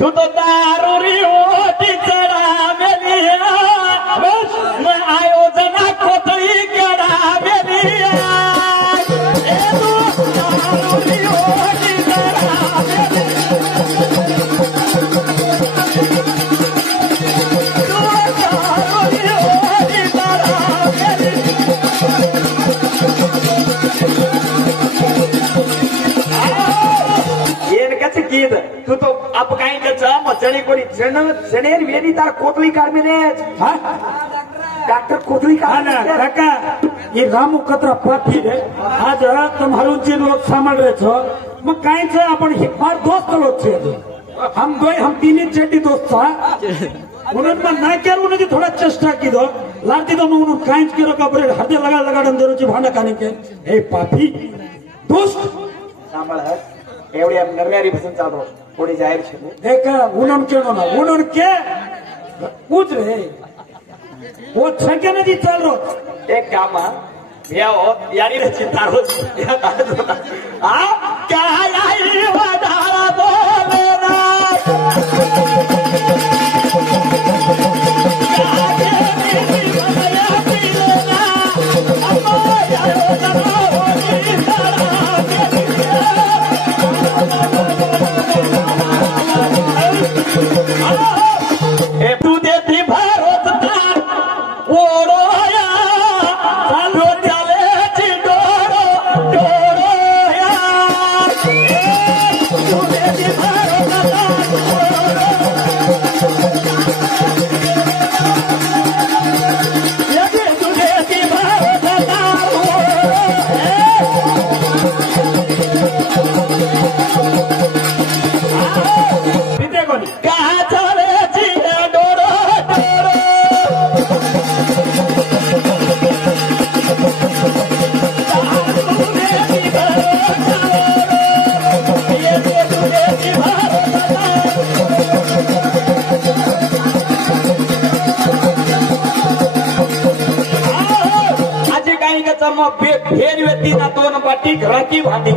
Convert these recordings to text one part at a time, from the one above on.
तू तो दारुरी ओटी चढावेली आयोजना कोथळी केडावेली तू दारुरी ओटी चढावेली तू तो अब काही मचणी कोणी जनेर वेली तार कोथळी काढमेले डॉक्टर कोथळी काका ये रामू कतरा पाठी रे आज तुम्हारू जी लोग सामान रहे छो मग काहीच आपण मार दोस्त लोग छे हम तीन चेटी दोस्त था उन्होंने मैं ना क्या उन्होंने थोड़ा चेष्टा की दो लाती तो मैं उन्होंने काहीच की रखा बरे हृदय लगा डंजरो ची भांडा खाने के ए पापी दोस्त सांभाळ एवढी नरनारी बसून चालू पुढे जाहीर छे देख उन्होंने के ना उन्होंने के पूछ रे वो छके नदी चल रो एक काम यारी रे चिंता रो आ क्या आई वडाला बोलेना तू देती भारत ओरोया चालो चाले चिडोरो डोरोया तू देती भारत तू देती भारत कहा चले डोरो डोरो आजी काही का मग भेर व्यक्ती ना दोन पाठी घराची भांडी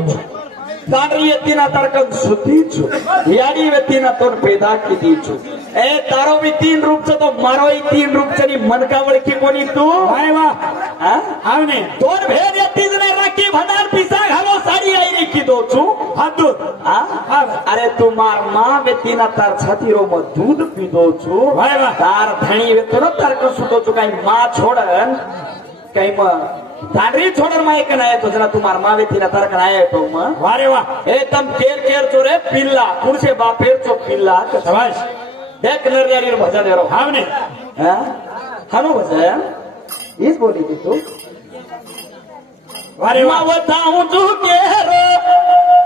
दांडरी व्यक्ती ना तारकन सुतीचू याडी व्यक्ती ना तोन पैदा कितीचू ए तारो भी 3 रूप से तो मारो ही 3 रूप से मनकावळ की कोणी तू हाय वा आवने दोन भेर व्यक्ती ने राखी भंडार पिसा घालो साडी आईरी की दोचू हात अरे तू मार मां व्यक्ती ना तार छातीरो म दूध पी दोचू हाय वा तार धणी व्यक्ती न तारकन सुतोचू काही मां छोडन काही म दांडरी छोडर मा एक नाही तो जना तुम्हार मावे तिना तारक नाही तो म वारे वा एकदम केर केर चोरे पिल्ला कुडसे बापेर चो पिल्ला शाबाश देख नरनारी भजन रो हावने हानो भजन इस बोली की तू वारे वा बताऊं तू के रो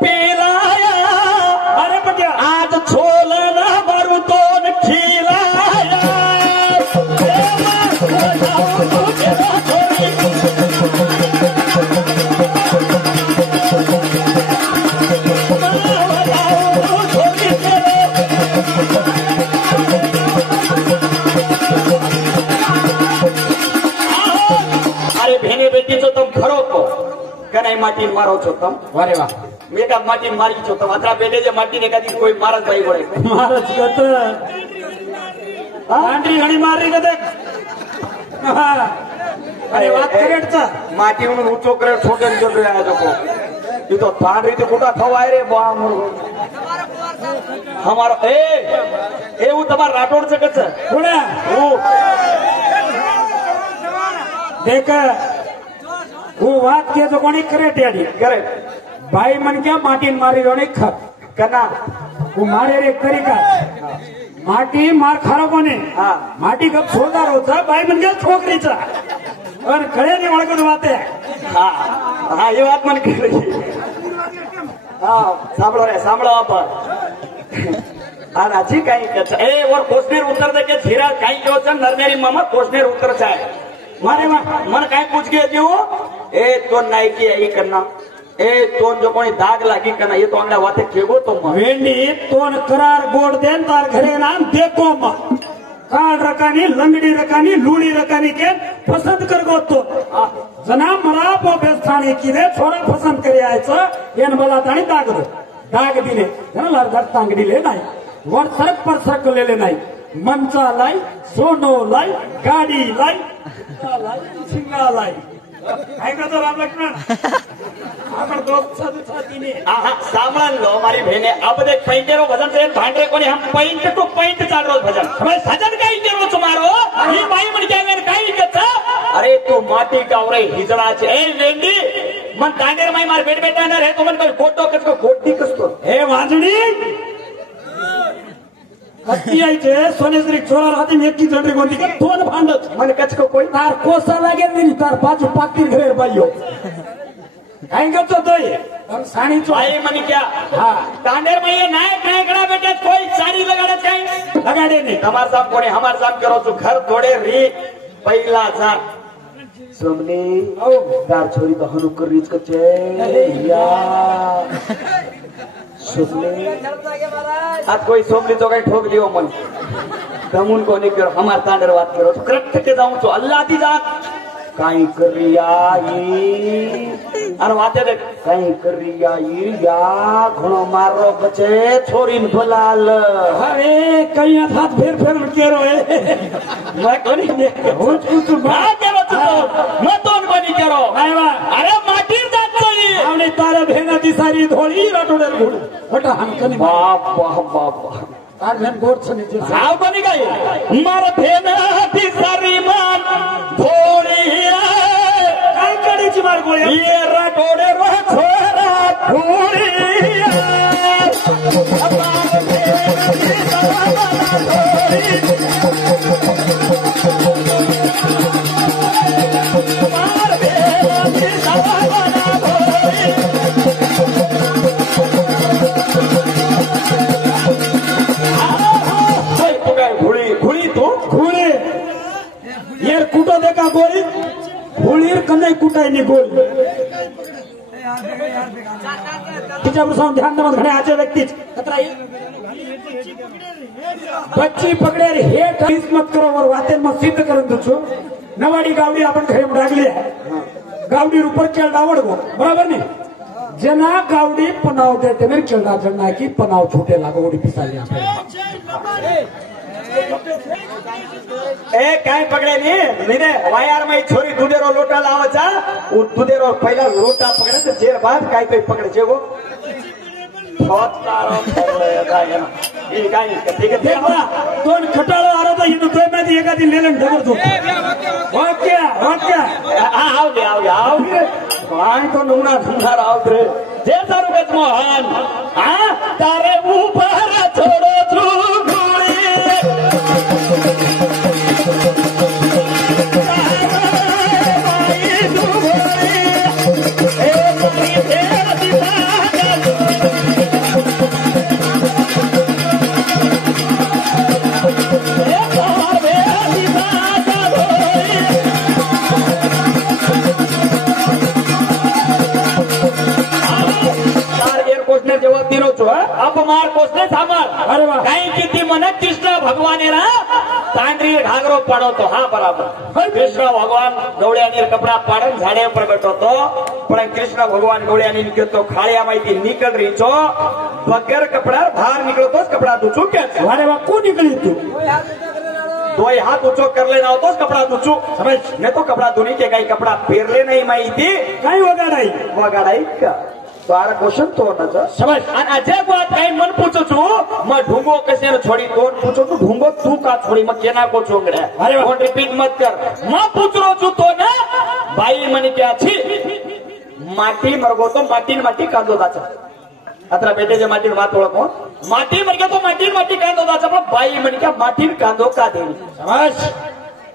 पिलाया अरे बटिया आज छोलना मरु तोन खिलाया बताऊं तू के रो अरे भेने बेटी तो तुम खरो को कनाई माटी मारो छो तुम वारे वा मैं का माटी मारी छो तुम अतरा बेटे जे माटी ने कदी कोई मारत भाई पड़े महाराज कत दांडरी घणी मारी का देख अरे बात करेटचा माटी म्हणून ऊंचो करे छोटन जोडले आहे तो ये तो दांडरी ते कुटा खवाय रे बा हमारो ए वो तुम्हारा राठौड़ से कच थोड़ा वो देख वो बात के जो कोणी करे टेडी करे भाई मन क्या माटी मारी रोने खप कना वो मारे रे तरीका माटी मार खारो कोने हाँ माटी कब छोड़दार होता भाई मन क्या छोकरीचा और खड़े नहीं वळकून वाते हाँ हाँ ये बात मन कर रही हाँ सांभळो आपण आणि आजी काही ए वर कोसनेर उत्तर दे के झिरा काही जो छ नरनेरी मामा कोसनेर उत्तर छ मारे मन काय पूछ के जो ए तो नाही की आई करना ए तोन जो कोणी दाग लागी करना ये तो अंगला वाते केगो तो वेंडी तोन करार गोड देन तार घरे नाम देखो म काळ रकानी लंगडी रकानी लूड़ी रकानी के पसंद कर गो तो जना मरा पो बेस्थाने की रे छोरा पसंद करे आयचं येन बला ताणी दाग दिले जना लर तांगडी ले नाही वर सरक पर सरकलेले नाही. मंचालाय, सोनोलाय, गाडीलाय, शिंगालाय. काय करतो राम लक्ष्मण? आपण दोस्त साथीने सामान लो मारी भेने अब देख पैंटेरो भजन से भांडरे कोनी हम पैंट टू पैंट चाल रोज भजन हमें भजन काही करो तुम्हारो ही बाई म्हण काय मेन काही कथा अरे तू माटी गावरे हिजडाचे ए लेंडी मन तांडेर माई मार बेट बेटाणार है तो मन कोई फोटो कसको खोटी कसतो हे वाजणी कत्ती यायचे सोनेश्वरी चोरा राहते मी एकटी जंडरी कोणती का दोन भांडत मन कचको कोई तार कोसा लागे नाही तार बाजू पाकती घरे बाईयो काय करतो तोय हम साडी आई मनी क्या हाँ तांडेर माई नायक नायकड़ा बेटे कोई साड़ी लगाड़त काय लगाडे नाही हमार साम कोणी हमार साम करो तू घर तोडे री पहिला जा सोमली ओ तार छोरी तो हनु कर रीच कचे या सोमली आज कोई सोमली तो काही ठोक लियो मन दमून कोणी करो हमार तांडर बात करो तो करत के जाऊं तो अल्लाह दी जात काही करियाई અને વાતે દે काही करियाई या ઘણો મારો બચે છોરીન ભલાલ अरे कहीं हाथ फेर फेर केरो है मैं कोनी दे હું છું ના કેરો તો મતોન કોની કરો આયવા અરે માટી જાત તો આવને તારે ભેગા દી સારી ધોળી રટોડે ઘોડ ફટા હમકની બાપ બાપ બાપ તાર મેન ગોળ છે ને સાવ બની ગઈ મારા ભેના દી સારી માન ધોળી काय काढायची मार गोळ्या ये रटोडे रो छोरा धोळी घोळे यार कुठं दे का गोळी घोळीर कन्नाई कुटायनी गोळी तिच्यावर सांग ध्यान नमत घणे आजच्या व्यक्तीच बच्ची पकडे हे काहीच मत करो वर वाते मग सिद्ध करून तुझो नवाडी गावडी आपण घरी लागली आहे गावडी रुपर केळ आवड गो बरोबर नाही जना गावडी पनाव देते नाही केळा जणा की पनाव छोटे लागवडी पिसाली आपल्याला ए काय पकडे नीने वायार में छोरी दुधेरो लोटा लावचा दुधेरो पहिला लोटा पकडे तर जेर बाद काय काही पकडे जेगो बहुत तारो ही काय ठीक आहे दोन खटाळ आरोप हिंदू दोन एखादी लेलन ढगरतो वाक्य वाक्य आव काय तो नुना धुंधार आव रे जे सारू गच मोहन हा तारे ऊपर छोड़ो तू जवाब दिलो छो अपमार कोसने सामार अरे वाह काही किती मन कृष्ण भगवाने ना तांडरी घागरो पाडवतो हा बराबर कृष्ण भगवान गवळ्याने कपडा पाडन झाडे पर बैठतो पण कृष्ण भगवान गवळ्याने निकळतो खाळ्या माहिती निकळ रीचो बगर कपडा बाहेर निकळतोच कपडा दुचू क्या अरे वा को निकली तू दोय हाथ ऊंचो करले ना होतोच कपडा दुचू समझ मैं तो कपडा धुनी के काही कपडा पेरले नाही माहिती काही वगाडाई का तारा क्वेश्चन तो ना समझ आणि अजय बात काही मन पूछो छू मग ढूंगो कसे छोड़ी कोण पूछो तू ढूंगो तू का छोड़ी मग केना को चोंगड्या अरे कोण रिपीट मत कर मग पूछरो छू तो ना बाई म्हणे क्या छी माटी मरगो तो माटी कांदो दाचा अत्रा बेटे माटी मात ओळखो माटी मरगो तो माटी कांदो दाचा पण बाई म्हणे क्या माटी कांदो का देवी समझ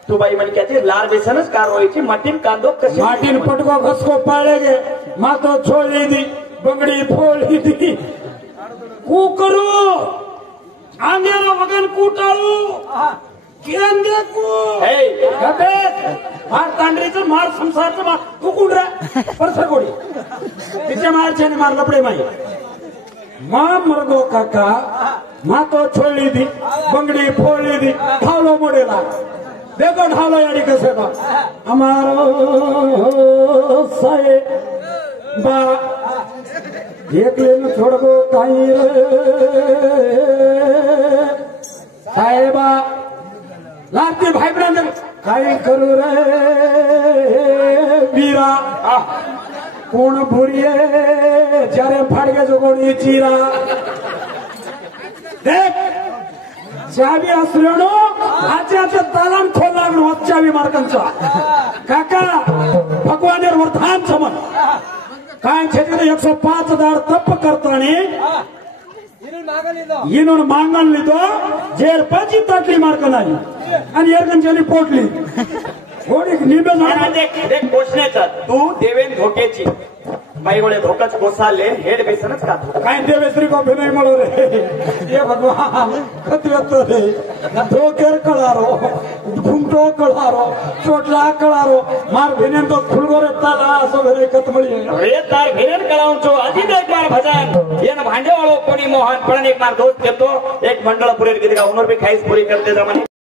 तू बाई म्हणे क्या लार बेसनच कार होईची माटी कांदो कसे माटी पटको घसको पाळे गे मातो छोड़ी दी बंगड़ी फोड़ी दी कूकरू आंगेला वगन कूटाळू किरण देखू हे गबे मार तांडरीचं मार संसारचं मार तू कुंडरा परसर कोडी तिच्या मारचे मार लपडे माई मां मरगो काका मातो छोड़ी दी बंगड़ी फोड़ी दी ढावलो मोडेला देखो ढावलो यानी कसे बा हमारो साए बा एकलेन छोडगो काही रे साहेबा लागते भाई ब्रदर काही करू रे वीरा कोण भुरिये जरे फाडगे जोगोणी चिरा देख चावी असल्यानो आजच्या तालान खोल लागलो चावी मार्गांचा काका भगवानेर वरदान समन काय छेतीने 105 दाड तप करताने इनून मांगण लिदो जेर पाची ताटली मार्ग नाही आणि एरगंजली पोटली थोडी निबे झाला देख कोशनेचा तू देवेन धोकेची बाईगोळे धोकाच कोसाले हेड बेसनच खातो काय देवेश्री को नाही म्हणू रे हे भगवान खतव्यात रे धोकेर कळारो घुमटो कळारो चोटला कळारो मार भेनेन तो फुलगोरे ताला असो घरे कतमळी रे तार भेनेन कळावचो अजित एक मार भजन येन भांडेवाळो कोणी मोहन पण एक मार दोस्त घेतो एक मंडळ पुरे किती का उनर बी खाईस पुरी करते जमाने